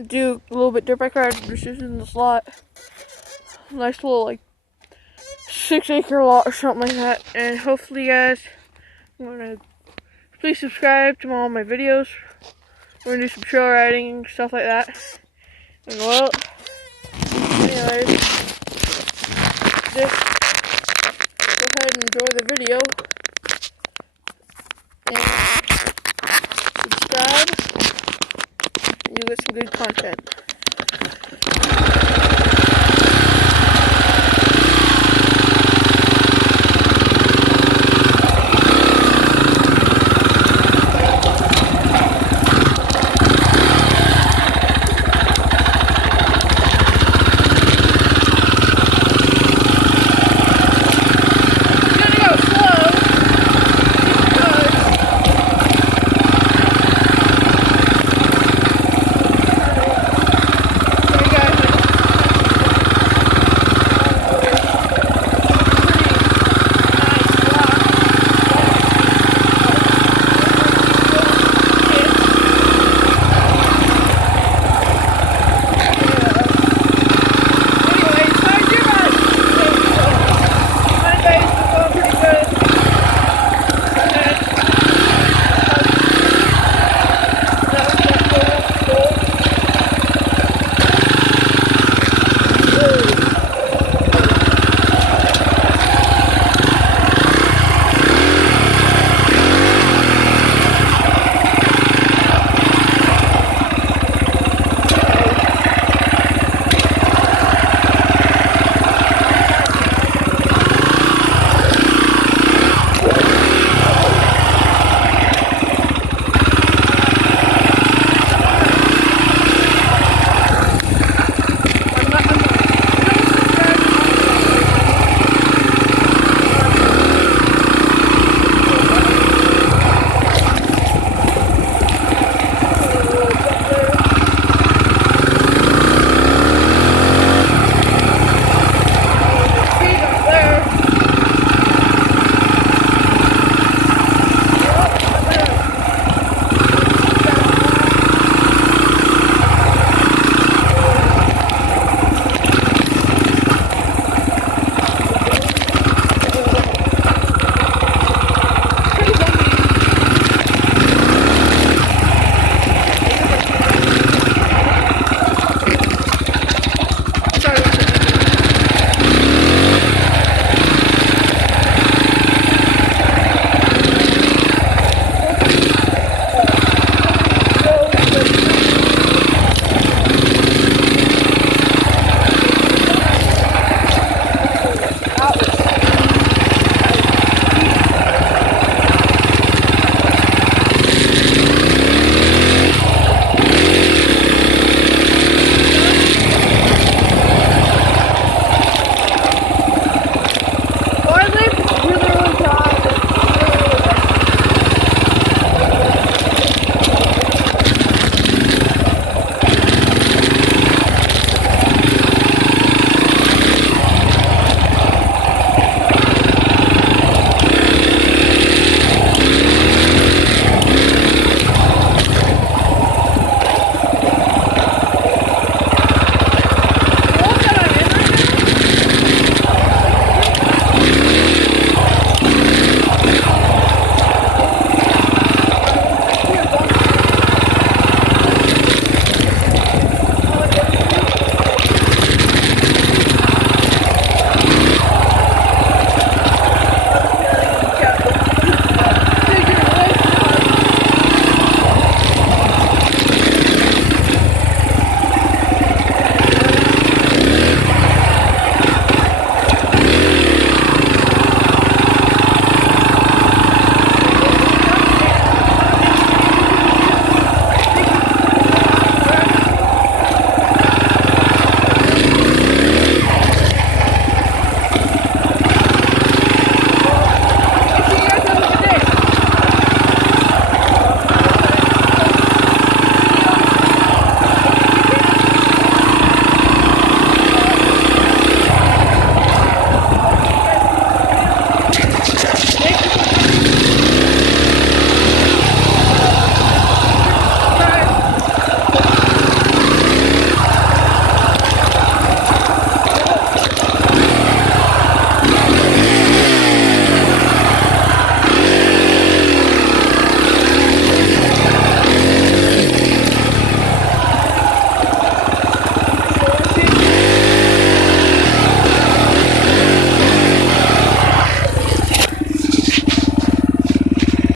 gonna do a little bit dirt bike ride just using this lot. Nice little like 6-acre lot or something like that. And hopefully, guys, please subscribe to all my videos. We're gonna do some trail riding, stuff like that. And well, anyways, just go ahead and enjoy the video. And subscribe. And you'll get some good content.